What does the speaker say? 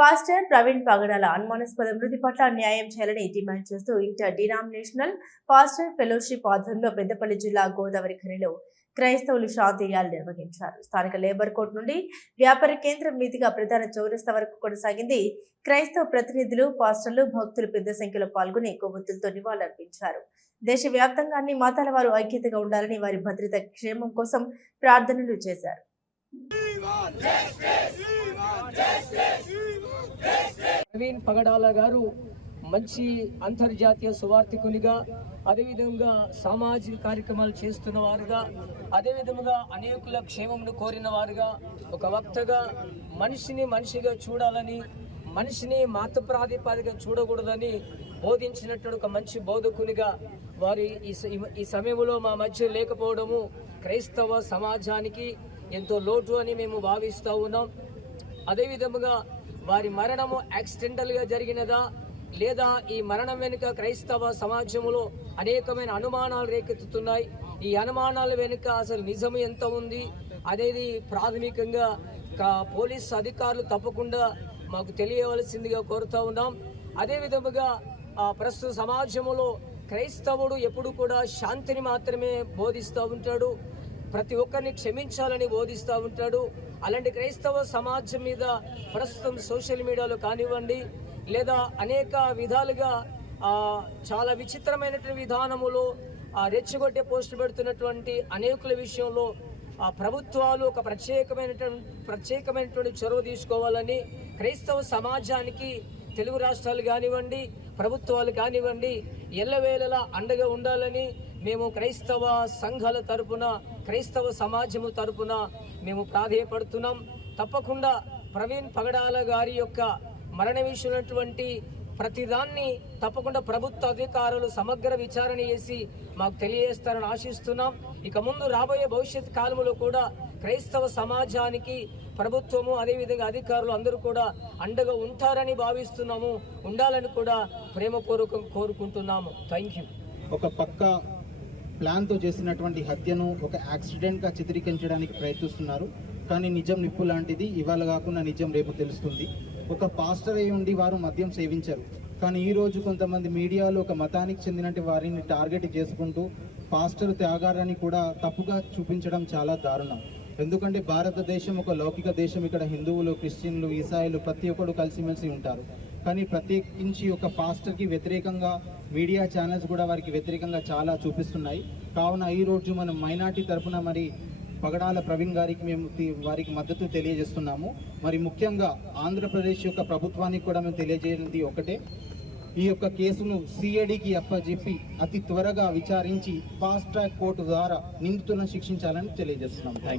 Pastor Praveen పగడాల అనుమానాస్పద మృతి పట్ల న్యాయం చేయాలని డిమాండ్ చేస్తూ ఇంటర్ డినామినేషనల్ పాస్టర్ ఫెలోషిప్ ఆధ్వర్యంలో పెద్దపల్లి జిల్లా గోదావరి ఖనిలో క్రైస్తవులు శాంతియాలు నిర్వహించారు. స్థానిక లేబర్ కోర్టు నుండి వ్యాపార కేంద్రం మీదుగా ప్రధాన చౌరస్తా వరకు కొనసాగింది. క్రైస్తవ ప్రతినిధులు, పాస్టర్లు, భక్తులు పెద్ద సంఖ్యలో పాల్గొని కొవ్వొత్తులతో నివాళులర్పించారు. దేశవ్యాప్తంగా అన్ని మతాల వారు ఐక్యతగా ఉండాలని, వారి భద్రత, క్షేమం కోసం ప్రార్థనలు చేశారు. ప్రవీణ్ పగడాల గారు మంచి అంతర్జాతీయ సువార్థికునిగా, అదేవిధంగా సామాజిక కార్యక్రమాలు చేస్తున్న వారుగా, అదేవిధంగా అనేకుల క్షేమమును కోరిన వారుగా, ఒక వక్తగా మనిషిని మనిషిగా చూడాలని, మనిషిని మత ప్రాతిపదికగా చూడకూడదని బోధించినట్టు ఒక మంచి బోధకునిగా వారి ఈ సమయంలో మా మధ్య లేకపోవడము క్రైస్తవ సమాజానికి ఎంతో లోటు అని మేము భావిస్తూ ఉన్నాం. అదేవిధముగా వారి మరణము యాక్సిడెంటల్గా జరిగినదా, లేదా ఈ మరణం వెనుక క్రైస్తవ సమాజంలో అనేకమైన అనుమానాలు రేకెత్తుతున్నాయి. ఈ అనుమానాల వెనుక అసలు నిజం ఎంత ఉంది అనేది ప్రాథమికంగా పోలీస్ అధికారులు తప్పకుండా మాకు తెలియవలసిందిగా కోరుతూ ఉన్నాం. అదేవిధముగా ప్రస్తుత సమాజంలో క్రైస్తవుడు ఎప్పుడు కూడా శాంతిని మాత్రమే బోధిస్తూ ఉంటాడు, ప్రతి ఒక్కరిని క్షమించాలని బోధిస్తూ ఉంటాడు. అలాంటి క్రైస్తవ సమాజం మీద ప్రస్తుతం సోషల్ మీడియాలో కానివ్వండి, లేదా అనేక విధాలుగా చాలా విచిత్రమైనటువంటి విధానములో రెచ్చగొట్టే పోస్టులు పెడుతున్నటువంటి అనేకుల విషయంలో ప్రభుత్వాలు ఒక ప్రత్యేకమైనటువంటి చొరవ తీసుకోవాలని, క్రైస్తవ సమాజానికి తెలుగు రాష్ట్రాలు కానివ్వండి, ప్రభుత్వాలు కానివ్వండి ఎల్లవేళలా అండగా ఉండాలని మేము క్రైస్తవ సంఘాల తరపున, క్రైస్తవ సమాజము తరపున మేము ప్రాధేయపడుతున్నాం. తప్పకుండా ప్రవీణ్ పగడాల గారి యొక్క మరణ విషయమైనటువంటి ప్రతిదాన్ని తప్పకుండా ప్రభుత్వ అధికారులు సమగ్ర విచారణ చేసి మాకు తెలియజేస్తారని ఆశిస్తున్నాం. ఇక ముందు రాబోయే భవిష్యత్ కాలంలో కూడా క్రైస్తవ సమాజానికి ప్రభుత్వము, అదేవిధంగా అధికారులు అందరూ కూడా అండగా ఉంటారని భావిస్తున్నాము, ఉండాలని కూడా ప్రేమపూర్వకం కోరుకుంటున్నాము. Thank you. ఒక పక్క ప్లాన్తో చేసినటువంటి హత్యను ఒక యాక్సిడెంట్గా చిత్రీకరించడానికి ప్రయత్నిస్తున్నారు. కానీ నిజం నిప్పు లాంటిది, ఇవాళ కాకుండా నిజం రేపు తెలుస్తుంది. ఒక పాస్టర్ అయి ఉండి వారు మద్యం సేవించరు, కానీ ఈరోజు కొంతమంది మీడియాలో ఒక మతానికి చెందినటువంటి వారిని టార్గెట్ చేసుకుంటూ పాస్టర్ త్యాగారాన్ని కూడా తప్పుగా చూపించడం చాలా దారుణం. ఎందుకంటే భారతదేశం ఒక లౌకిక దేశం. ఇక్కడ హిందువులు, క్రిస్టియన్లు, ఈసాయిలు ప్రతి ఒక్కరు కలిసిమెలిసి ఉంటారు. కానీ ప్రత్యేకించి ఒక పాస్టర్కి వ్యతిరేకంగా మీడియా ఛానల్స్ కూడా వారికి వ్యతిరేకంగా చాలా చూపిస్తున్నాయి. కావున ఈరోజు మనం మైనార్టీ తరఫున మరి పగడాల ప్రవీణ్ గారికి మేము వారికి మద్దతు తెలియజేస్తున్నాము. మరి ముఖ్యంగా ఆంధ్రప్రదేశ్ యొక్క ప్రభుత్వానికి కూడా మేము తెలియజేయాలి ఒకటే, ఈ యొక్క కేసును సిఐడికి అప్పజెప్పి అతి త్వరగా విచారించి ఫాస్ట్ ట్రాక్ కోర్టు ద్వారా నిందితులను శిక్షించాలని తెలియజేస్తున్నాము. Thank you.